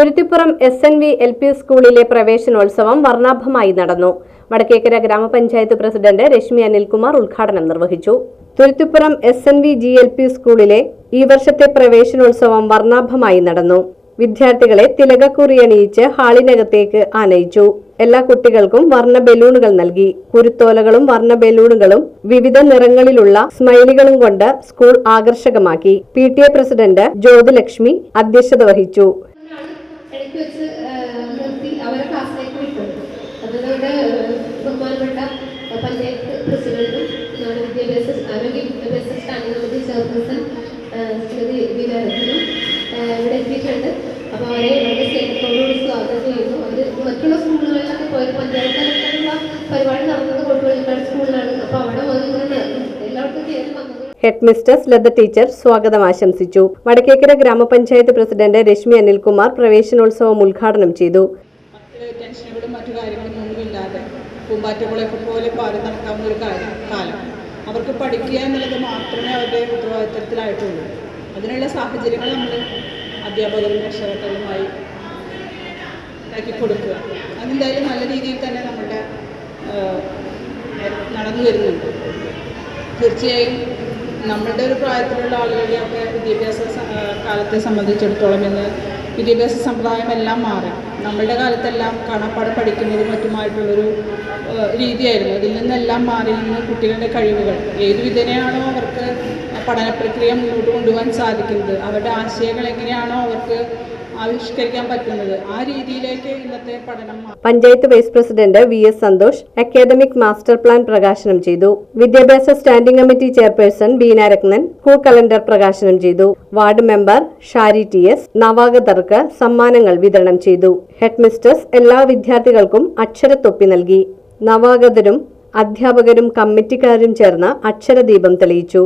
Thuruthippuram S N V L P സ്കൂളിലെ പ്രവേശനോത്സവം വർണാഭമായി നടന്നു. വടക്കേക്കര ഗ്രാമപഞ്ചായത്ത് പ്രസിഡന്റ് രശ്മി അനിൽകുമാർ ഉദ്ഘാടനം നിർവഹിച്ചു. Thuruthippuram S N V G L P സ്കൂളിലെ ഈ വർഷത്തെ പ്രവേശനോത്സവം വർണാഭമായി നടന്നു. വിദ്യാർത്ഥികളെ തിലകക്കുറി അണിയിച്ച് ഹാളിനകത്തേക്ക് ആനയിച്ചു. എല്ലാ കുട്ടികൾക്കും വർണ ബലൂണുകൾ നൽകി. കുരുത്തോലകളും വർണ ബലൂണുകളും വിവിധ നിറങ്ങളിലുള്ള സ്മൈലികളും കൊണ്ട് school ആകർഷകമാക്കി. P T A president Jyothilakshmi അധ്യക്ഷത വഹിച്ചു. ഇടയ്ക്ക് വെച്ച് നിർത്തി അവരെ ക്ലാസ്സിലേക്ക് വിട്ടു. അതിനോട് ബഹുമാനപ്പെട്ട പഞ്ചായത്ത് പ്രസിഡന്റും നമ്മുടെ വിദ്യാഭ്യാസ ആരോഗ്യ വിദ്യാഭ്യാസ സ്റ്റാൻഡിംഗ് കമ്മിറ്റി ചെയർപേഴ്സൺ ശ്രീമതി വികാരത്തിനും ഇവിടെ എത്തിയിട്ടുണ്ട്. ഹെഡ് മിസ്റ്റേഴ്സ് ലത ടീച്ചർ സ്വാഗതം ആശംസിച്ചു. വടക്കേക്കര ഗ്രാമപഞ്ചായത്ത് പ്രസിഡന്റ് രശ്മി അനിൽകുമാർ പ്രവേശനോത്സവം ഉദ്ഘാടനം ചെയ്തു. മറ്റ് പോലെ ഒരു അവർക്ക് പഠിക്കുക എന്നുള്ളത് മാത്രമേ അവരുടെ ഉത്തരവാദിത്തത്തിലായിട്ടുള്ളൂ. അതിനുള്ള സാഹചര്യങ്ങൾ നമ്മൾ അധ്യാപകരും രക്ഷകർത്താക്കളുമായി ഉണ്ടാക്കി കൊടുക്കുക. അതെന്തായാലും നല്ല രീതിയിൽ തന്നെ നമ്മുടെ നടന്നു വരുന്നുണ്ട്. തീർച്ചയായും നമ്മളുടെ ഒരു പ്രായത്തിലുള്ള ആളുകളുടെയൊക്കെ വിദ്യാഭ്യാസ കാലത്തെ സംബന്ധിച്ചിടത്തോളം ഇന്ന് വിദ്യാഭ്യാസ സമ്പ്രദായം എല്ലാം മാറി. നമ്മളുടെ കാലത്തെല്ലാം കാണാപ്പാട് പഠിക്കുന്നതും മറ്റുമായിട്ടുള്ളൊരു രീതിയായിരുന്നു. അതിൽ നിന്നെല്ലാം മാറി ഇന്ന് കുട്ടികളുടെ കഴിവുകൾ. ഏത് വിധേനയാണോ അവർക്ക് പഠന പ്രക്രിയ മുന്നോട്ട് കൊണ്ടുപോകാൻ സാധിക്കുന്നത്? അവരുടെ ആശയങ്ങൾ എങ്ങനെയാണോ അവർക്ക് ആവിഷ്കരിക്കാൻ പറ്റുന്നത്. ആ രീതിയിലേക്ക് ഇന്നത്തെ പഠനം panchayat vice president V S Santhosh academic master plan പ്രകാശനം ചെയ്തു. വിദ്യാഭ്യാസ standing committee chairperson Beena Rathnan school calendar പ്രകാശനം ചെയ്തു. Ward member Shari T S നവാഗതർക്ക് സമ്മാനങ്ങൾ വിതരണം ചെയ്തു. ഹെഡ് മിസ്റ്റേഴ്സ് എല്ലാ വിദ്യാർത്ഥികൾക്കും അക്ഷരത്തൊപ്പി നൽകി. നവാഗതരും അധ്യാപകരും കമ്മിറ്റിക്കാരും ചേർന്ന് അക്ഷരദീപം തെളിയിച്ചു.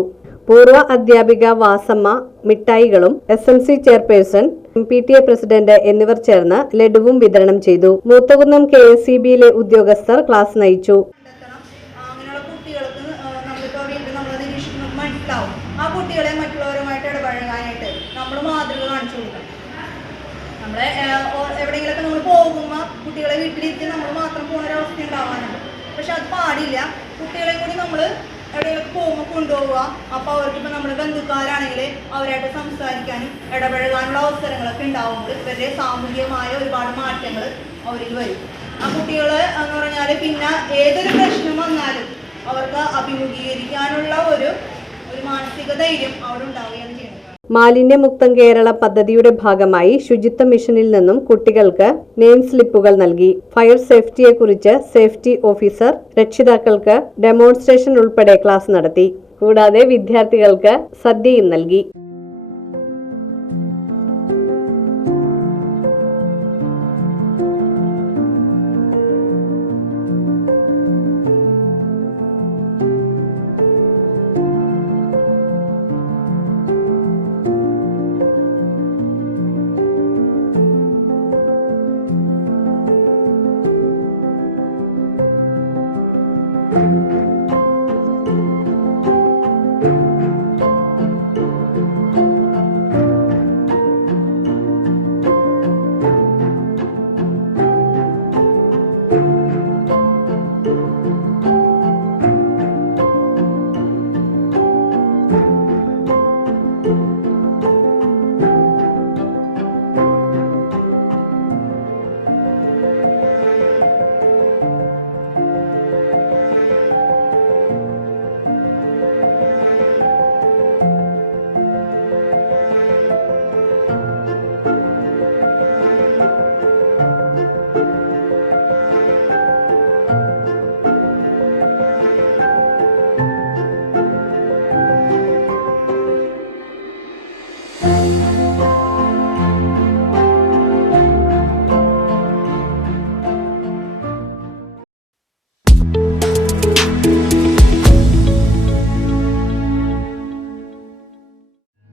പൂർവ അധ്യാപിക Vasamma മിഠായികളും S M C chairperson P T A president എന്നിവർ ചേർന്ന് ലഡുവും വിതരണം ചെയ്തു. മൂത്തകുന്നം കെ എസ് സി ബിയിലെ ഉദ്യോഗസ്ഥർ ക്ലാസ് നയിച്ചു. ആ, കുട്ടികളെ ഇടപഴകാനായിട്ട് നമ്മൾ മാതൃക കാണിച്ചു കൊടുക്കണം. നമ്മൾ കുട്ടികളെ നമ്മൾ മാത്രം പോകുന്ന ഒരു അവസ്ഥ ഉണ്ടാവാനുണ്ട്. പക്ഷെ അത് പാടില്ല. കുട്ടികളെ കൂടി നമ്മൾ എവിടെയെങ്കിലും പോകുമ്പോൾ കൊണ്ടുപോവുക. അപ്പോൾ അവർക്ക് ഇപ്പോൾ നമ്മുടെ ബന്ധുക്കാരാണെങ്കിൽ അവരായിട്ട് സംസാരിക്കാനും ഇടപഴകാനുള്ള അവസരങ്ങളൊക്കെ ഉണ്ടാവുമ്പോൾ ഇവരുടെ സാമൂഹികമായ ഒരുപാട് മാറ്റങ്ങൾ അവരിൽ വരും. ആ കുട്ടികൾ എന്ന് പറഞ്ഞാൽ പിന്നെ ഏതൊരു പ്രശ്നം വന്നാലും അവർക്ക് അഭിമുഖീകരിക്കാനുള്ള ഒരു ഒരു മാനസിക ധൈര്യം അവിടെ ഉണ്ടാവുകയാണ് മാലിന്യമുക്തം കേരള പദ്ധതിയുടെ ഭാഗമായി ശുചിത്വ മിഷനിൽ നിന്നും കുട്ടികൾക്ക് നെയിം സ്ലിപ്പുകൾ നൽകി. ഫയർ സേഫ്റ്റിയെക്കുറിച്ച് സേഫ്റ്റി ഓഫീസർ രക്ഷിതാക്കൾക്ക് ഡെമോൺസ്ട്രേഷൻ ഉൾപ്പെടെ ക്ലാസ് നടത്തി. കൂടാതെ വിദ്യാർത്ഥികൾക്ക് സദ്യയും നൽകി.